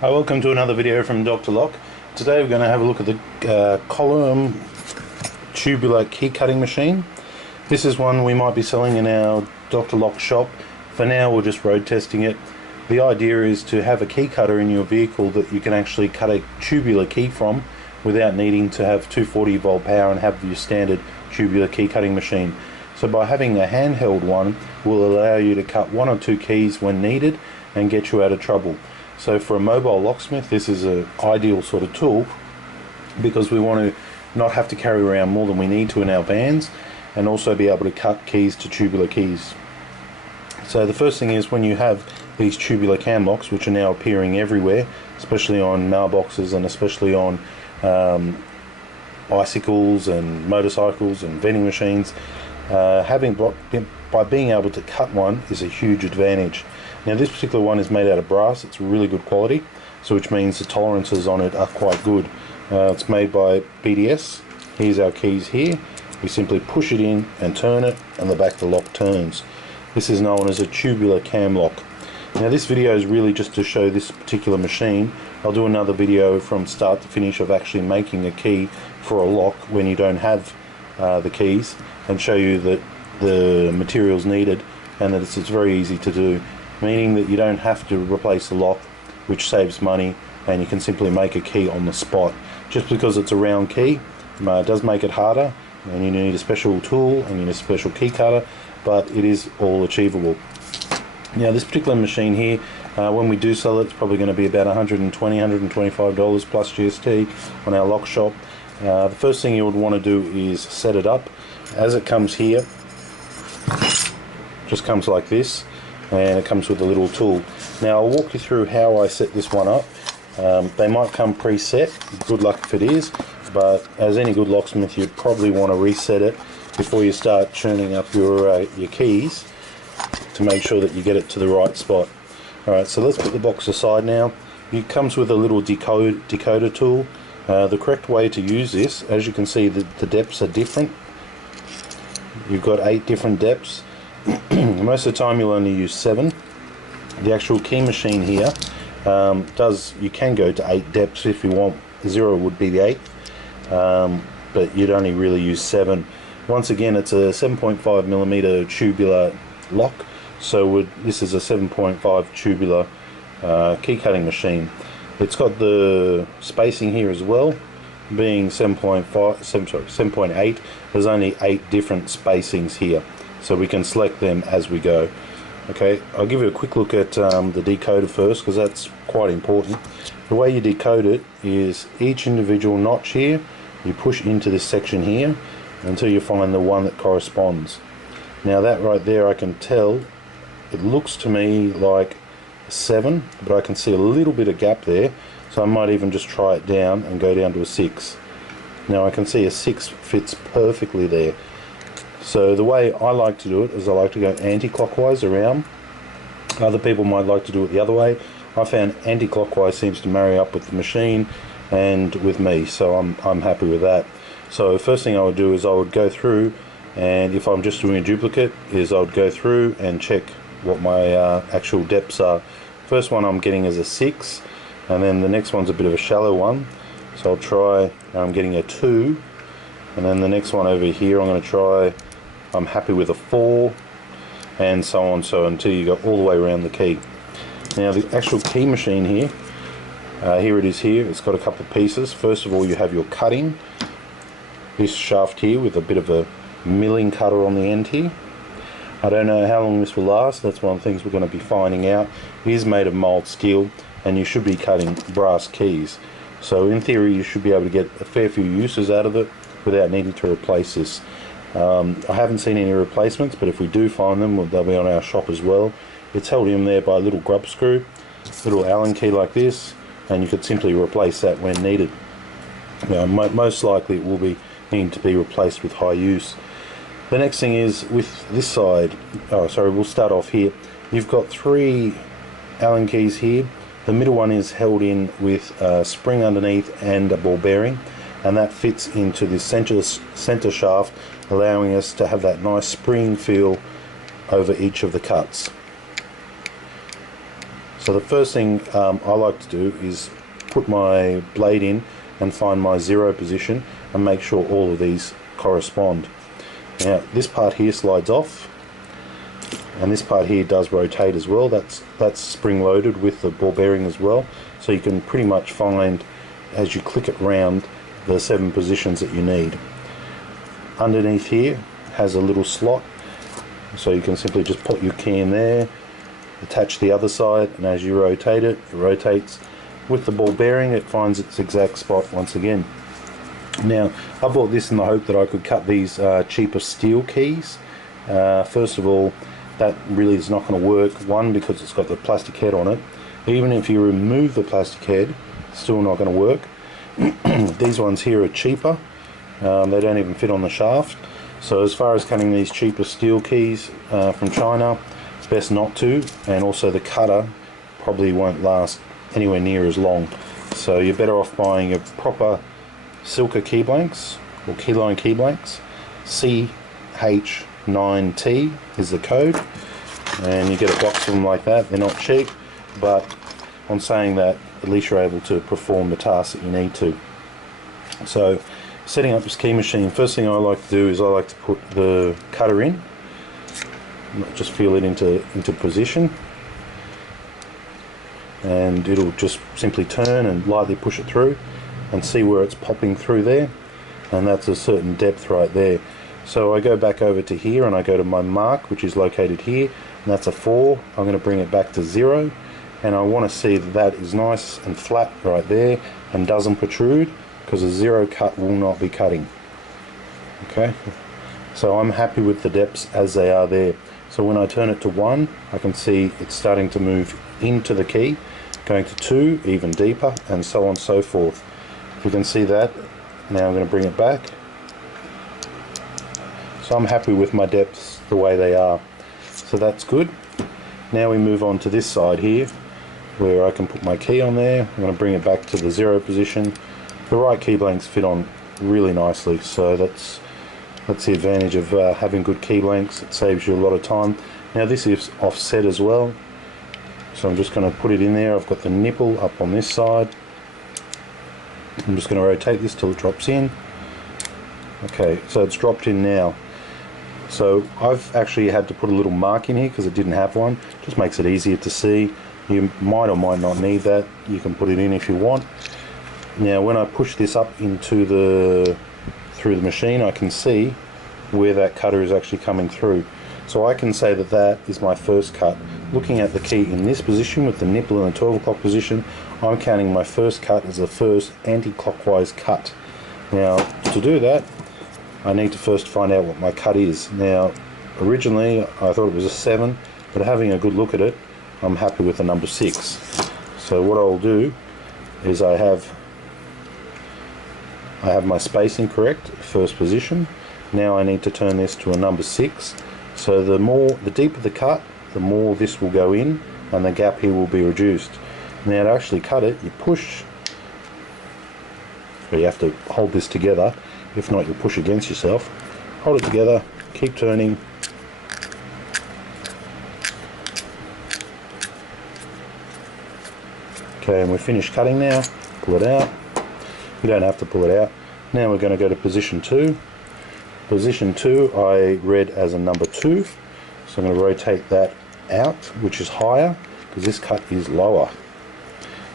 Hi, welcome to another video from Dr. Lock. Today we're going to have a look at the column tubular key cutting machine. This is one we might be selling in our Dr. Lock shop. For now we're just road testing it. The idea is to have a key cutter in your vehicle that you can actually cut a tubular key from without needing to have 240 volt power and have your standard tubular key cutting machine. So by having a handheld one will allow you to cut one or two keys when needed and get you out of trouble. So for a mobile locksmith, this is an ideal sort of tool because we want to not have to carry around more than we need to in our vans and also be able to cut keys to tubular keys. So the first thing is, when you have these tubular cam locks, which are now appearing everywhere, especially on mailboxes and especially on bicycles and motorcycles and vending machines, by being able to cut one is a huge advantage. Now this particular one is made out of brass. It's really good quality, so which means the tolerances on it are quite good. It's made by BDS. Here's our keys here. We simply push it in and turn it, and the back of the lock turns. This is known as a tubular cam lock. Now this video is really just to show this particular machine. I'll do another video from start to finish of actually making a key for a lock when you don't have the keys, and show you that the materials needed and that it's very easy to do, meaning that you don't have to replace the lock, which saves money, and you can simply make a key on the spot. Just because it's a round key does make it harder, and you need a special tool and you need a special key cutter, but it is all achievable. Now this particular machine here, when we do sell it, it's probably going to be about $120, $125 plus GST on our lock shop. The first thing you would want to do is set it up. As it comes here, just comes like this, and it comes with a little tool. Now I'll walk you through how I set this one up. They might come preset, good luck if it is, but as any good locksmith you'd probably want to reset it before you start churning up your keys to make sure that you get it to the right spot. Alright, so let's put the box aside now. It comes with a little decoder tool. The correct way to use this, as you can see, the depths are different. You've got 8 different depths. Most of the time you'll only use 7. The actual key machine here you can go to 8 depths if you want. 0 would be the 8th, but you'd only really use 7. Once again, it's a 7.5mm tubular lock, so this is a 7.5 tubular key cutting machine. It's got the spacing here as well, being 7.8. There's only 8 different spacings here, so we can select them as we go. Okay, I'll give you a quick look at the decoder first, because that's quite important. The way you decode it is each individual notch here, you push into this section here until you find the one that corresponds. Now that right there, I can tell, it looks to me like 7, but I can see a little bit of gap there, so I might even just try it down and go down to a 6. Now I can see a 6 fits perfectly there. So the way I like to do it is I like to go anti-clockwise around. Other people might like to do it the other way. I found anti-clockwise seems to marry up with the machine and with me, so I'm happy with that. So first thing I would do is I would go through, and if I'm just doing a duplicate, is I would go through and check what my actual depths are. First one I'm getting is a 6, and then the next one's a bit of a shallow one, so I'll try, I'm getting a 2, and then the next one over here I'm going to try, I'm happy with a 4, and so on, so until you go all the way around the key. Now the actual key machine here, here it is here, it's got a couple of pieces. First of all, you have your cutting, this shaft here with a bit of a milling cutter on the end here. I don't know how long this will last. That's one of the things we're going to be finding out. It is made of mild steel, and you should be cutting brass keys, so in theory you should be able to get a fair few uses out of it without needing to replace this. I haven't seen any replacements, but if we do find them, they'll be on our shop as well. It's held in there by a little grub screw, little Allen key like this, and you could simply replace that when needed. Most likely it will be needing to be replaced with high use. The next thing is with this side, we'll start off here. You've got 3 Allen keys here. The middle one is held in with a spring underneath and a ball bearing, and that fits into the center shaft, allowing us to have that nice spring feel over each of the cuts. So the first thing I like to do is put my blade in and find my 0 position and make sure all of these correspond. Now this part here slides off, and this part here does rotate as well. That's spring loaded with the ball bearing as well, so you can pretty much find, as you click it round, the 7 positions that you need. Underneath here has a little slot, so you can simply just put your key in there, attach the other side, and as you rotate it, it rotates with the ball bearing. It finds its exact spot once again. Now I bought this in the hope that I could cut these cheaper steel keys. First of all, that really is not going to work. One, because it's got the plastic head on it. Even if you remove the plastic head, it's still not going to work. These ones here are cheaper. They don't even fit on the shaft. So as far as cutting these cheaper steel keys from China, it's best not to. And also the cutter probably won't last anywhere near as long. So you're better off buying a proper Silca key blanks, or Keyline key blanks. CH9T is the code, and you get a box of them like that. They're not cheap, but on saying that, at least you're able to perform the task that you need to. So setting up this key machine, first thing I like to do is I like to put the cutter in, just feel it into position, and it'll just simply turn and lightly push it through and see where it's popping through there, and that's a certain depth right there. So I go back over to here and I go to my mark, which is located here, and that's a 4. I'm going to bring it back to 0, and I want to see that that is nice and flat right there and doesn't protrude, because a 0 cut will not be cutting. Okay, so I'm happy with the depths as they are there. So when I turn it to 1, I can see it's starting to move into the key, going to 2, even deeper, and so on and so forth. You can see that. Now I'm going to bring it back. So I'm happy with my depths the way they are. So that's good. Now we move on to this side here, where I can put my key on there. I'm going to bring it back to the 0 position. The right key blanks fit on really nicely, so that's the advantage of having good key blanks. It saves you a lot of time. Now this is offset as well, so I'm just going to put it in there. I've got the nipple up on this side. I'm just going to rotate this till it drops in. Okay, so it's dropped in now. So I've actually had to put a little mark in here because it didn't have one. Just makes it easier to see. You might or might not need that. You can put it in if you want. Now when I push this up into through the machine, I can see where that cutter is actually coming through. So I can say that that is my first cut. Looking at the key in this position with the nipple in the 12 o'clock position, I'm counting my first cut as the first anti-clockwise cut. Now to do that, I need to first find out what my cut is. Now originally I thought it was a 7, but having a good look at it, I'm happy with the number 6. So what I'll do is I have my spacing correct, first position. Now I need to turn this to a number 6. So the deeper the cut, the more this will go in, and the gap here will be reduced. Now to actually cut it, you push, but you have to hold this together. If not, you'll push against yourself. Hold it together, keep turning. Okay, and we're finished cutting now. Pull it out. You don't have to pull it out. Now we're going to go to position 2. Position 2 I read as a number 2, so I'm going to rotate that out, which is higher, because this cut is lower.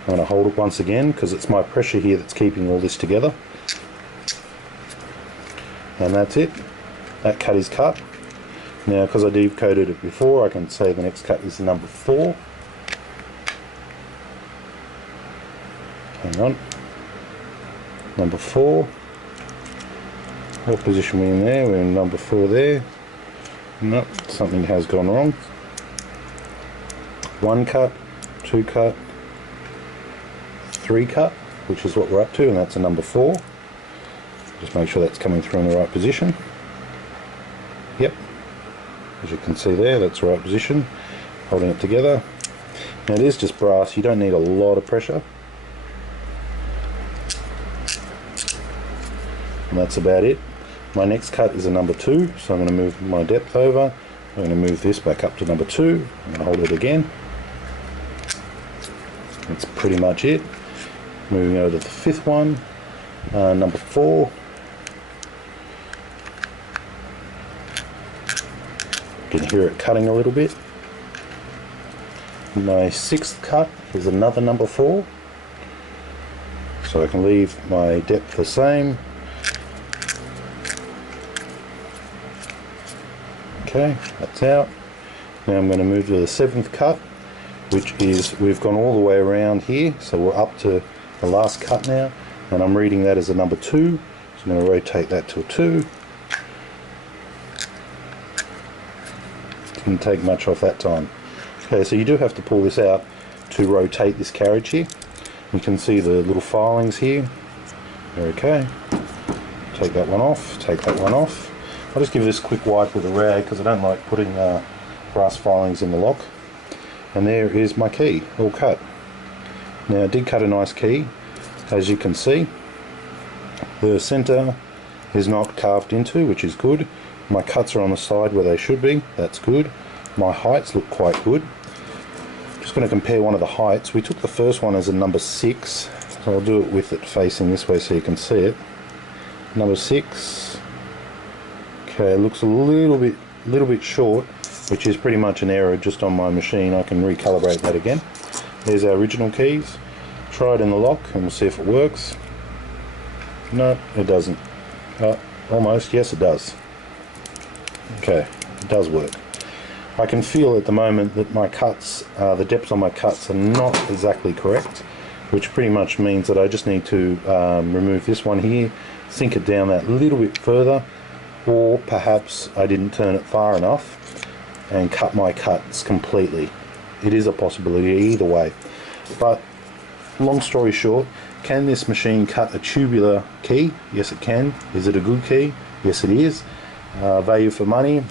I'm going to hold it once again, because it's my pressure here that's keeping all this together. And that's it. That cut is cut. Now because I decoded it before, I can say the next cut is number 4. Hang on. Number 4. What position are we in there? We're in number 4 there. Nope, something has gone wrong. 1 cut, 2 cut, 3 cut, which is what we're up to, and that's a number 4. Just make sure that's coming through in the right position. Yep, as you can see there, that's the right position. Holding it together. Now it is just brass, you don't need a lot of pressure. And that's about it. My next cut is a number 2, so I'm going to move my depth over. I'm going to move this back up to number 2. I'm going to hold it again. pretty much it. Moving over to the fifth one, number 4. You can hear it cutting a little bit. My 6th cut is another number 4. So I can leave my depth the same. Okay, that's out. Now I'm going to move to the 7th cut, which is, we've gone all the way around here, so we're up to the last cut now, and I'm reading that as a number 2, so I'm going to rotate that to a 2. Didn't take much off that time. Okay, so you do have to pull this out to rotate this carriage here. You can see the little filings here. Okay, take that one off, take that one off. I'll just give this a quick wipe with a rag because I don't like putting brass filings in the lock. And there is my key, all cut. Now I did cut a nice key, as you can see. The center is not carved into, which is good. My cuts are on the side where they should be, that's good. My heights look quite good. Just going to compare one of the heights. We took the first one as a number 6, so I'll do it with it facing this way so you can see it. Number 6. Okay, it looks a little bit short, which is pretty much an error just on my machine. I can recalibrate that again. There's our original keys. Try it in the lock and we'll see if it works. No, it doesn't. Almost, yes it does. Okay, it does work. I can feel at the moment that my cuts, the depths on my cuts are not exactly correct, which pretty much means that I just need to remove this one here, sink it down that little bit further, or perhaps I didn't turn it far enough and cut my cuts completely. It is a possibility either way. But long story short, can this machine cut a tubular key? Yes it can. Is it a good key? Yes it is. Value for money?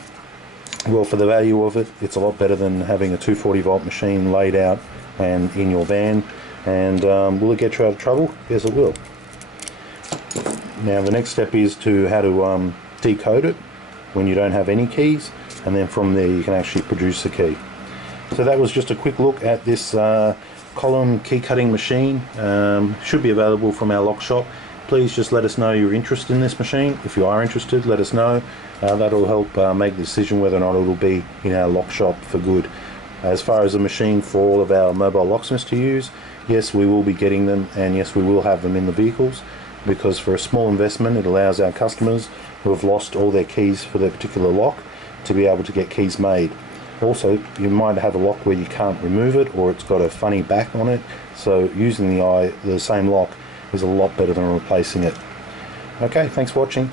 Well, for the value of it, it's a lot better than having a 240 volt machine laid out and in your van. And will it get you out of trouble? Yes it will. Now the next step is to how to decode it when you don't have any keys, and then from there you can actually produce the key. So that was just a quick look at this column key cutting machine. Should be available from our lock shop. Please just let us know you're interested in this machine. If you are interested, let us know. That'll help make the decision whether or not it'll be in our lock shop for good. As far as a machine for all of our mobile locksmiths to use, yes, we will be getting them, and yes, we will have them in the vehicles, because for a small investment it allows our customers who have lost all their keys for their particular lock to be able to get keys made. Also, you might have a lock where you can't remove it, or it's got a funny back on it, so using the same lock is a lot better than replacing it. Okay, thanks for watching.